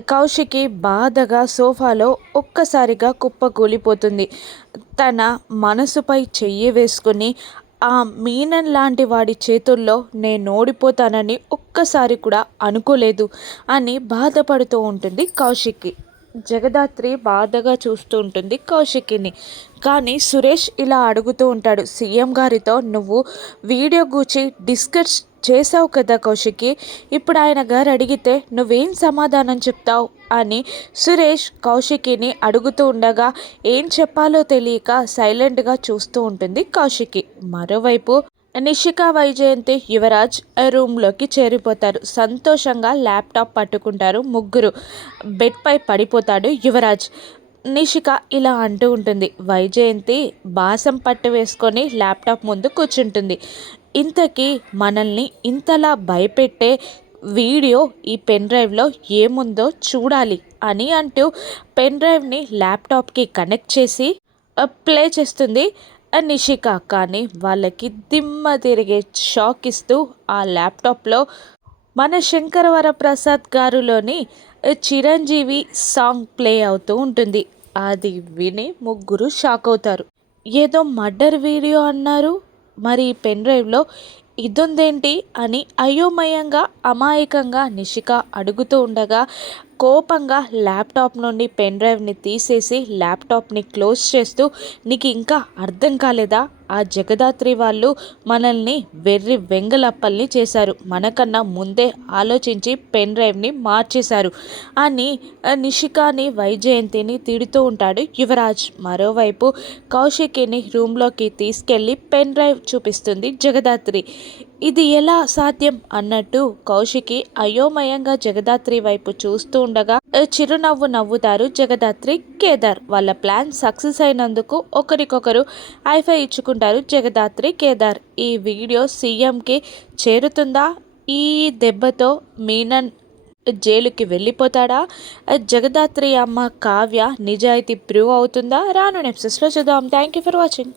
కౌశికి బాధగా సోఫాలో ఒక్కసారిగా కుప్పకూలిపోతుంది. తన మనసుపై చెయ్యి వేసుకుని ఆ మీనన్ లాంటి వాడి చేతుల్లో నేను ఓడిపోతానని ఒక్కసారి కూడా అనుకోలేదు అని బాధపడుతూ ఉంటుంది కౌశిక్కి జగదాత్రి బాధగా చూస్తూ ఉంటుంది కౌశికిని. కానీ సురేష్ ఇలా అడుగుతూ ఉంటాడు సీఎం గారితో నువ్వు వీడియో గూర్చి డిస్కస్ చేసావు కదా కౌశికి ఇప్పుడు ఆయన గారు అడిగితే నువ్వేం సమాధానం చెప్తావు అని సురేష్ కౌశికిని అడుగుతూ ఉండగా ఏం చెప్పాలో తెలియక సైలెంట్గా చూస్తూ ఉంటుంది కౌశికి. మరోవైపు నిషిక వైజయంతి యువరాజ్ రూమ్లోకి చేరిపోతారు. సంతోషంగా ల్యాప్టాప్ పట్టుకుంటారు ముగ్గురు. బెడ్పై పడిపోతాడు యువరాజ్. నిషిక ఇలా అంటూ ఉంటుంది. వైజయంతి బాసం పట్టు వేసుకొని ల్యాప్టాప్ ముందు కూర్చుంటుంది. ఇంతకీ మనల్ని ఇంతలా భయపెట్టే వీడియో ఈ పెన్ డ్రైవ్లో ఏముందో చూడాలి అని అంటూ పెన్ డ్రైవ్ని ల్యాప్టాప్కి కనెక్ట్ చేసి ప్లే చేస్తుంది. నిషిక కానీ వాళ్ళకి దిమ్మ తిరిగే షాక్ ఇస్తూ ఆ ల్యాప్టాప్లో మన శంకరవర ప్రసాద్ గారులోని చిరంజీవి సాంగ్ ప్లే అవుతూ ఉంటుంది. అది విని ముగ్గురు షాక్ అవుతారు. ఏదో మర్డర్ వీడియో అన్నారు. మరి పెన్ డ్రైవ్లో ఇదొందేంటి అని అయోమయంగా అమాయకంగా నిషిక అడుగుతూ ఉండగా కోపంగా ల్యాప్టాప్ నుండి పెన్ డ్రైవ్ని తీసేసి ల్యాప్టాప్ని క్లోజ్ చేస్తూ నీకు ఇంకా అర్థం కాలేదా? ఆ జగదాత్రి వాళ్ళు మనల్ని వెర్రి వెంగలప్పల్ని చేశారు. మనకన్నా ముందే ఆలోచించి పెన్ డ్రైవ్ని మార్చేశారు అని నిషికాని వైజయంతిని తిడుతూ ఉంటాడు యువరాజ్. మరోవైపు కౌశికిని రూమ్లోకి తీసుకెళ్ళి పెన్ డ్రైవ్ చూపిస్తుంది జగదాత్రి. ఇది ఎలా అసాధ్యం అన్నట్టు కౌశికి అయోమయంగా జగదాత్రి వైపు చూస్తూ ఉండగా చిరునవ్వు నవ్వుతారు జగదాత్రి కేదార్. వాళ్ళ ప్లాన్ సక్సెస్ అయినందుకు ఒకరికొకరు ఐఫై ఇచ్చుకుంటారు జగదాత్రి కేదార్. ఈ వీడియో సీఎంకి చేరుతుందా? ఈ దెబ్బతో మీనన్ జైలుకి వెళ్ళిపోతాడా? జగదాత్రి అమ్మ కావ్య నిజాయితీ ప్రూవ్ అవుతుందా? రాను నెప్సెస్లో చూద్దాం. Thank you for watching.